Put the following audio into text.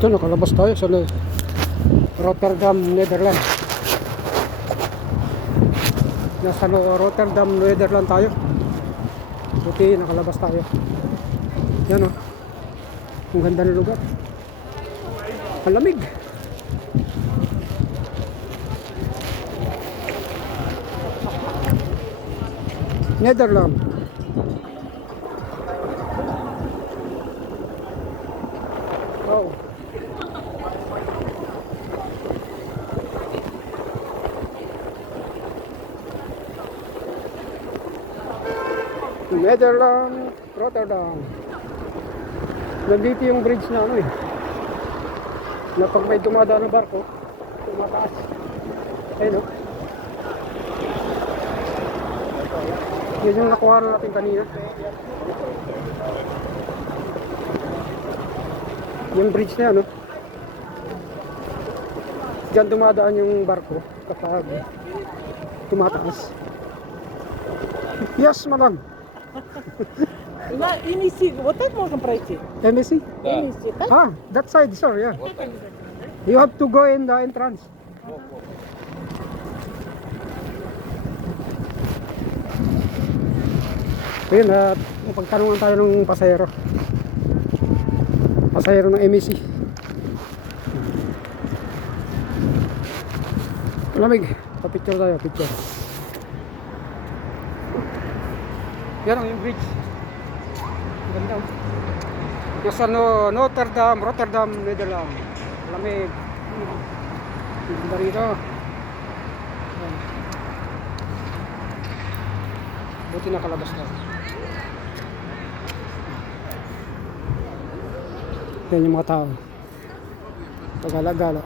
Ito, nakalabas tayo sa Rotterdam, Netherlands. Nasa Rotterdam, Netherlands tayo. Buti nakalabas tayo. Yan o. Ang ganda ng lugar. Ang lamig. Netherlands. Oh. Netherlands, Rotterdam. Nandito yung bridge na ano eh. Na pag may dumadaan na barko, tumataas. Ayun o. Yun yung nakuha na natin kanina. Yung bridge na yan o. Diyan dumadaan yung barko kapag tumataas. Yes, madam. Иниси, вот так можно пройти? MSC? Иниси, так? Ah, that side, sir, yeah. You have to go in the entrance. Ayun, pagtanungan tayo ng pasahero. Pasahero ng MEC. Lamig. Pa-picture tayo, picture. Yan ang yung bridge. Ganda. Nasa Rotterdam, Netherlands. Lamig. Ganda rito. Yan. Buti nakalabas na. Yan yung mga tao. Pagala-gala.